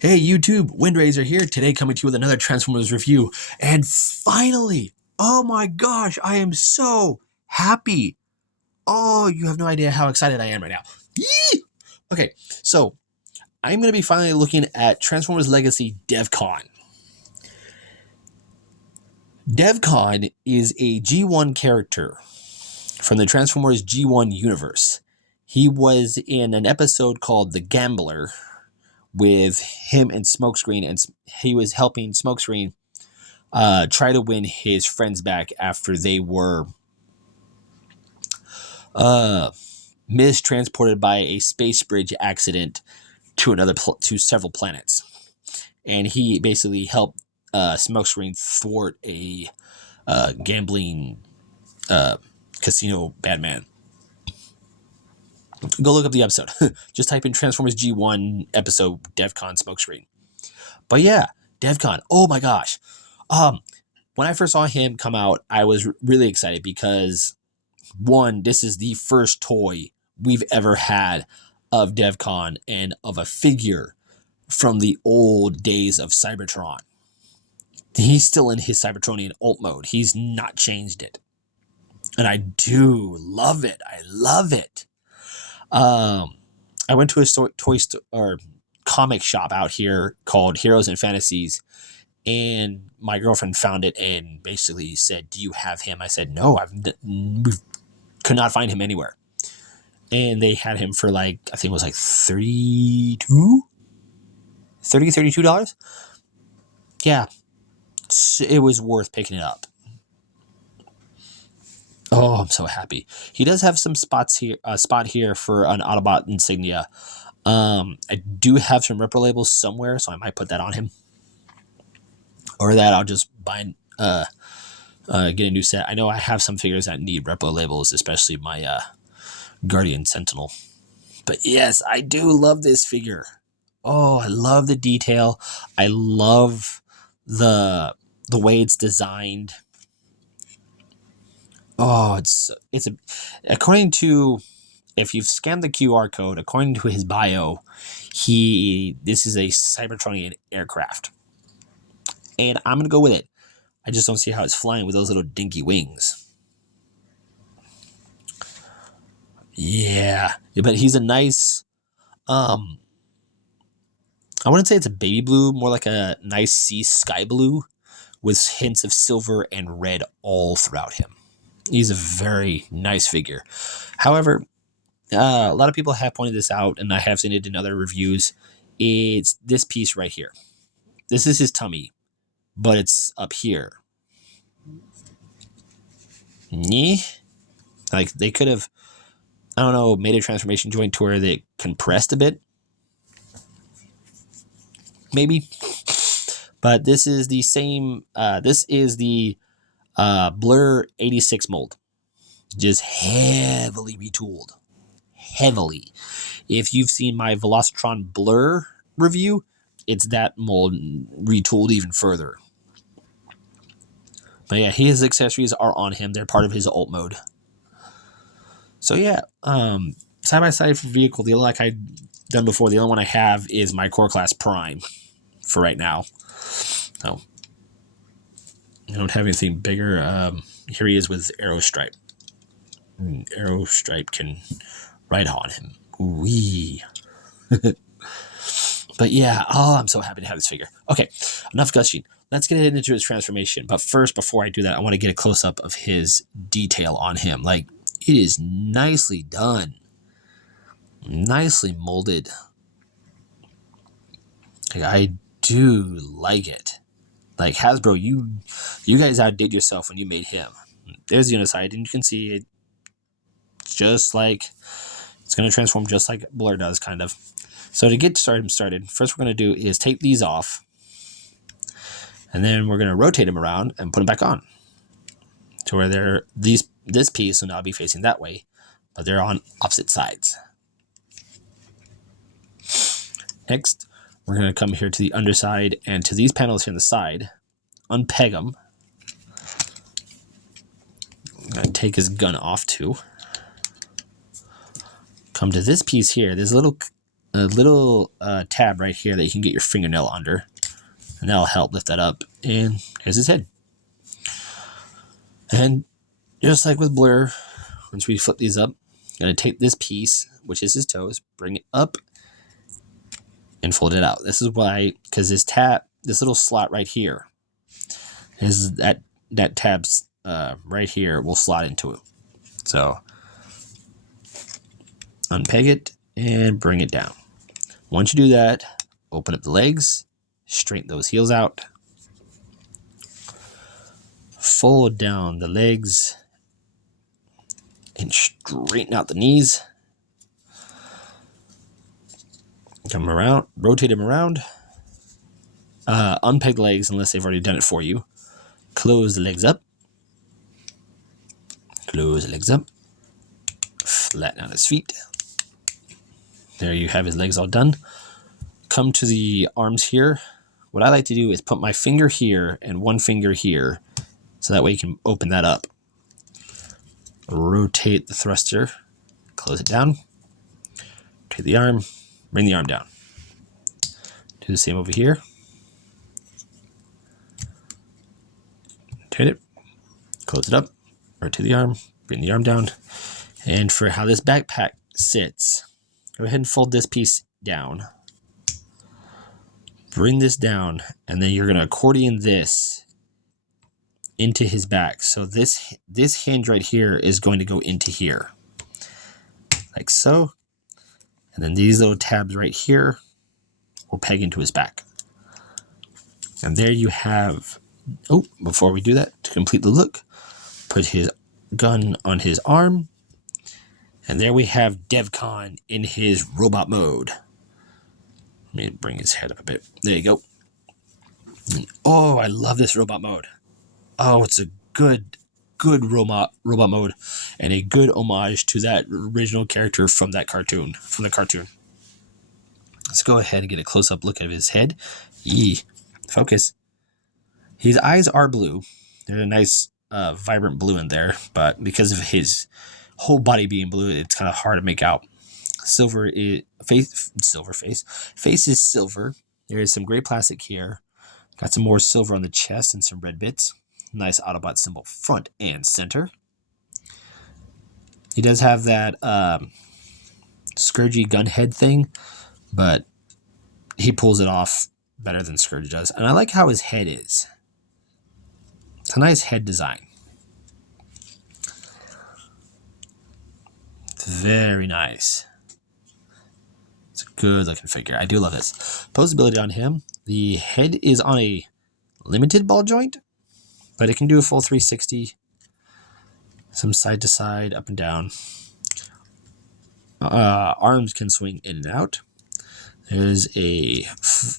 Hey YouTube, Windraiser here, today coming to you with another Transformers review. And finally, oh my gosh, I am so happy. Oh, you have no idea how excited I am right now. Yee! Okay, so I'm going to be finally looking at Transformers Legacy Devcon. Devcon is a G1 character from the Transformers G1 universe. He was in an episode called The Gambler with him and Smokescreen, and he was helping Smokescreen try to win his friends back after they were mistransported by a space bridge accident to to several planets, and he basically helped Smokescreen thwart a gambling casino bad man. Go look up the episode. Just type in Transformers G1 episode Devcon Smokescreen. But yeah, Devcon. Oh my gosh. When I first saw him come out, I was really excited because one, this is the first toy we've ever had of Devcon and of a figure from the old days of Cybertron. He's still in his Cybertronian alt mode. He's not changed it. And I do love it. I love it. I went to a toy store or comic shop out here called Heroes and Fantasies, and my girlfriend found it and basically said, "Do you have him?" I said, "No, we could not find him anywhere." And they had him for like, I think it was like $32. Yeah, it was worth picking it up. Oh, I'm so happy. He does have some spots here, spot here for an Autobot insignia. I do have some Ripper labels somewhere, so I might put that on him. Or that I'll just buy, get a new set. I know I have some figures that need Repo labels, especially my Guardian Sentinel. But yes, I do love this figure. Oh, I love the detail. I love the way it's designed. Oh, it's a, according to, if you've scanned the QR code, according to his bio, this is a Cybertronian aircraft. And I'm gonna go with it. I just don't see how it's flying with those little dinky wings. Yeah, but he's a nice, I wouldn't say it's a baby blue, more like a nice sea sky blue with hints of silver and red all throughout him. He's a very nice figure. However, a lot of people have pointed this out, and I have seen it in other reviews. It's this piece right here. This is his tummy, but it's up here. Like they could have, I don't know, made a transformation joint to where they compressed a bit. Maybe. But this is the same, this is the Blur 86 mold. Just heavily retooled. Heavily. If you've seen my Velocitron Blur review, it's that mold retooled even further. But yeah, his accessories are on him. They're part of his alt mode. So yeah, side-by-side vehicle, the only like I've done before, the only one I have is my Core Class Prime for right now. So I don't have anything bigger. Here he is with Aerostripe. Aerostripe can ride on him. Wee. But yeah, oh, I'm so happy to have this figure. Okay, enough gushing. Let's get into his transformation. But first, before I do that, I want to get a close-up of his detail on him. Like, it is nicely done. Nicely molded. Like, I do like it. Like, Hasbro, you guys outdid yourself when you made him. There's the underside, and you can see it just like, it's going to transform just like Blur does, kind of. So to get started, first we're going to do is take these off, and then we're going to rotate them around and put them back on to where this piece will now be facing that way, but they're on opposite sides. Next, we're going to come here to the underside and to these panels here on the side, unpeg them. I'm going to take his gun off too. Come to this piece here. There's a little a little tab right here that you can get your fingernail under, and that'll help lift that up. And here's his head. And just like with Blur, once we flip these up, I'm going to take this piece, which is his toes, bring it up, and fold it out. This is why, because this little slot right here, is that tab's right here will slot into it. So unpeg it and bring it down. Once you do that, open up the legs, straighten those heels out, fold down the legs, and straighten out the knees. Come around, rotate them around. Unpeg the legs unless they've already done it for you. Close the legs up. Close the legs up. Flatten out his feet. There you have his legs all done. Come to the arms here. What I like to do is put my finger here and one finger here, so that way you can open that up. Rotate the thruster. Close it down. Rotate the arm. Bring the arm down. Do the same over here. Rotate it. Close it up. Rotate the arm. Bring the arm down. And for how this backpack sits, go ahead and fold this piece down. Bring this down, and then you're going to accordion this into his back. So this hinge right here is going to go into here, like so. And then these little tabs right here will peg into his back. And there you have, oh, before we do that, to complete the look, put his gun on his arm. And there we have Devcon in his robot mode. Let me bring his head up a bit. There you go. And, oh, I love this robot mode. Oh, it's a good robot mode, and a good homage to that original character from the cartoon. Let's go ahead and get a close-up look at his head. Focus. His eyes are blue. They're a nice, vibrant blue in there, but because of his whole body being blue, it's kind of hard to make out. Face is silver. There is some gray plastic here. Got some more silver on the chest and some red bits. Nice Autobot symbol front and center. He does have that Scourgy gun head thing, but he pulls it off better than Scourge does. And I like how his head is. It's a nice head design. It's very nice. It's a good looking figure. I do love this. Posability on him. The head is on a limited ball joint, but it can do a full 360. Some side to side, up and down. Arms can swing in and out. There's a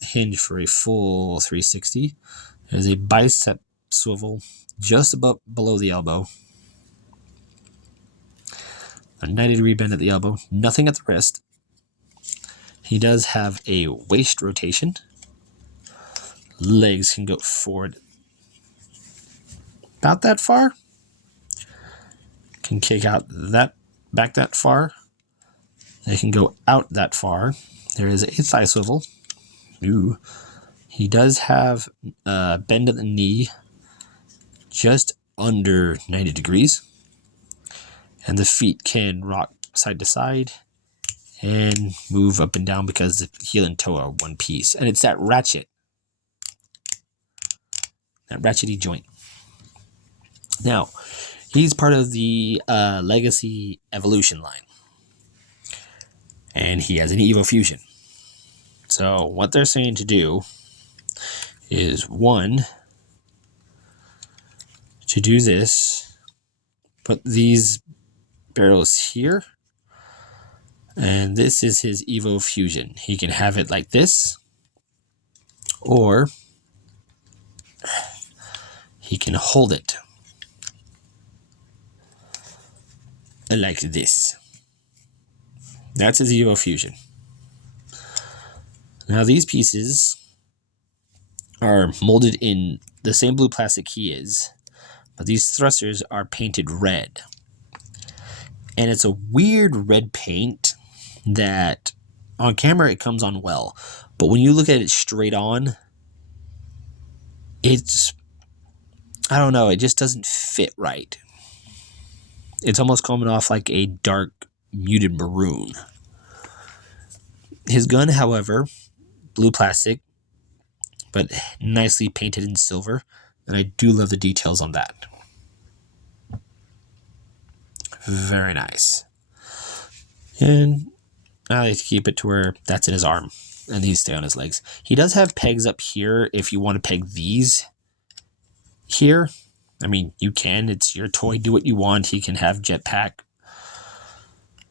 hinge for a full 360. There's a bicep swivel just below the elbow. A 90-degree bend at the elbow. Nothing at the wrist. He does have a waist rotation. Legs can go forward about that far. Can kick out back that far. They can go out that far. There is a thigh swivel. Ooh. He does have a bend at the knee just under 90 degrees. And the feet can rock side to side and move up and down because the heel and toe are one piece. And it's that ratchety joint. Now, he's part of the Legacy Evolution line. And he has an Evo Fusion. So what they're saying to do is, one, to do this, put these barrels here. And this is his Evo Fusion. He can have it like this, or he can hold it like this. That's his Evo Fusion. Now these pieces are molded in the same blue plastic he is, but these thrusters are painted red. And it's a weird red paint that on camera it comes on well, but when you look at it straight on, it's, I don't know, it just doesn't fit right. It's almost coming off like a dark muted maroon. His gun, however, blue plastic, but nicely painted in silver, and I do love the details on that. Very nice. And I like to keep it to where that's in his arm and these stay on his legs. He does have pegs up here if you want to peg these here. I mean, you can. It's your toy. Do what you want. He can have jetpack.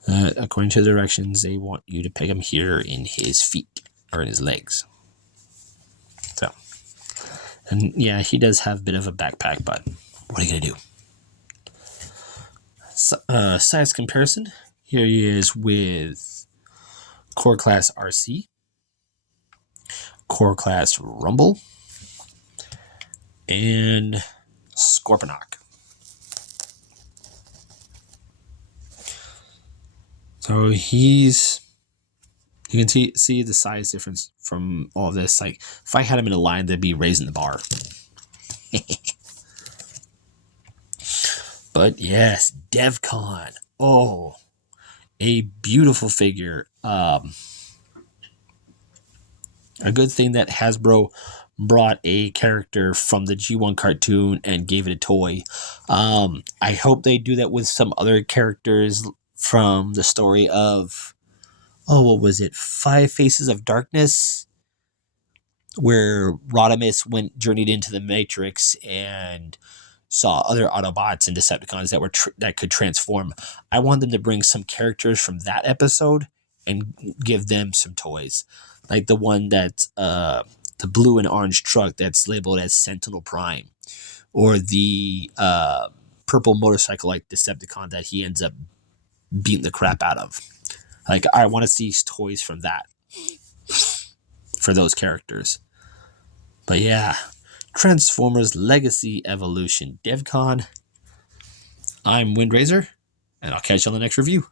According to the directions, they want you to peg him here in his feet or in his legs. So, and yeah, he does have a bit of a backpack, but what are you going to do? Size comparison. Here he is with Core Class RC, Core Class Rumble, and Scorponok. So he's, you can see the size difference from all of this. Like if I had him in a line, they'd be raising the bar. But yes, Devcon. Oh, a beautiful figure. A good thing that Hasbro brought a character from the G1 cartoon and gave it a toy. I hope they do that with some other characters from the story of, what was it? Five Faces of Darkness, where Rodimus journeyed into the Matrix and saw other Autobots and Decepticons that could transform. I want them to bring some characters from that episode and give them some toys, like the one that's the blue and orange truck that's labeled as Sentinel Prime, or the purple motorcycle like Decepticon that he ends up beating the crap out of. Like, I want to see toys from that for those characters. But yeah, Transformers Legacy Evolution Devcon. I'm Windraiser, and I'll catch you on the next review.